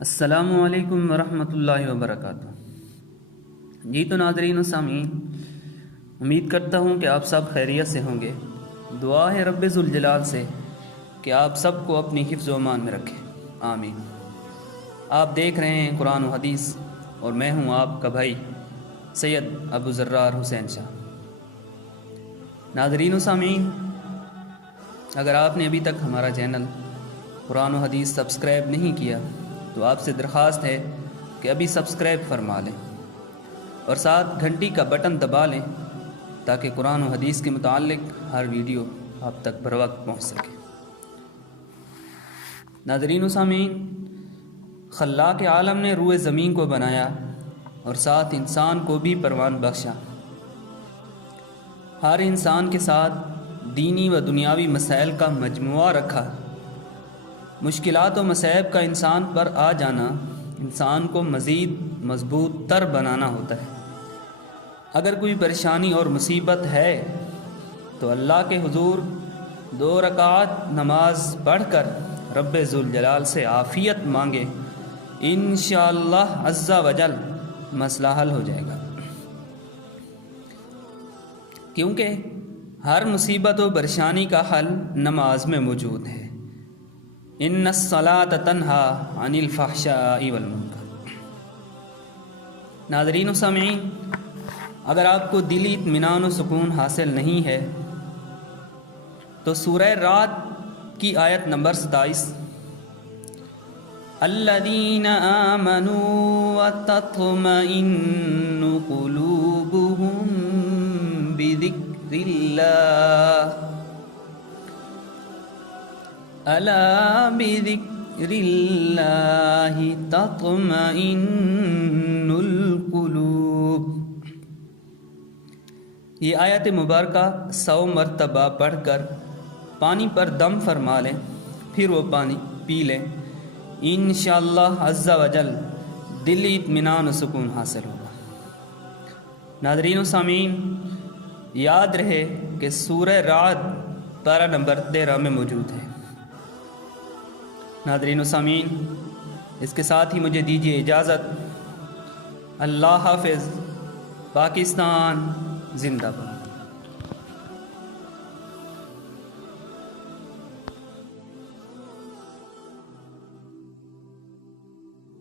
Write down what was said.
السلام علیکم ورحمۃ اللہ وبرکاتہ۔ جی تو ناظرین و سامعین، امید کرتا ہوں کہ آپ سب خیریت سے ہوں گے۔ دعا ہے رب ذوالجلال سے کہ آپ سب کو اپنی حفظ و امان میں رکھے، آمین۔ آپ دیکھ رہے ہیں قرآن و حدیث، اور میں ہوں آپ کا بھائی سید ابو ذرار حسین شاہ۔ ناظرین و سامعین، اگر آپ نے ابھی تک ہمارا چینل قرآن و حدیث سبسکرائب نہیں کیا تو آپ سے درخواست ہے کہ ابھی سبسکرائب فرما لیں اور ساتھ گھنٹی کا بٹن دبا لیں تاکہ قرآن و حدیث کے متعلق ہر ویڈیو آپ تک بر وقت پہنچ سکے۔ ناظرین و سامعین، خلاق عالم نے روئے زمین کو بنایا اور ساتھ انسان کو بھی پروان بخشا۔ ہر انسان کے ساتھ دینی و دنیاوی مسائل کا مجموعہ رکھا۔ مشکلات و مصائب کا انسان پر آ جانا انسان کو مزید مضبوط تر بنانا ہوتا ہے۔ اگر کوئی پریشانی اور مصیبت ہے تو اللہ کے حضور 2 رکعت نماز پڑھ کر رب ذوالجلال سے عافیت مانگے، انشاءاللہ عز و جل مسئلہ حل ہو جائے گا، کیونکہ ہر مصیبت و پریشانی کا حل نماز میں موجود ہے۔ ان الصلاۃ تنہا عن الفحشاء والمنکر۔ ناظرین و سامعین، اگر آپ کو دلی اطمینان و سکون حاصل نہیں ہے تو سورہ رعد کی آیت نمبر 27، الذین آمنوا وتطمئن قلوبهم بذکر اللہ، الا بذکر اللہ تطمئن القلوب۔ یہ آیت مبارکہ 100 مرتبہ پڑھ کر پانی پر دم فرما لیں، پھر وہ پانی پی لیں، انشاءاللہ عز و جل دلی اطمینان و سکون حاصل ہوگا۔ ناظرین و سامعین، یاد رہے کہ سورہ رعد پارہ نمبر 13 میں موجود ہے۔ ناظرین و سامعین، اس کے ساتھ ہی مجھے دیجیے اجازت۔ اللہ حافظ۔ پاکستان زندہ باد۔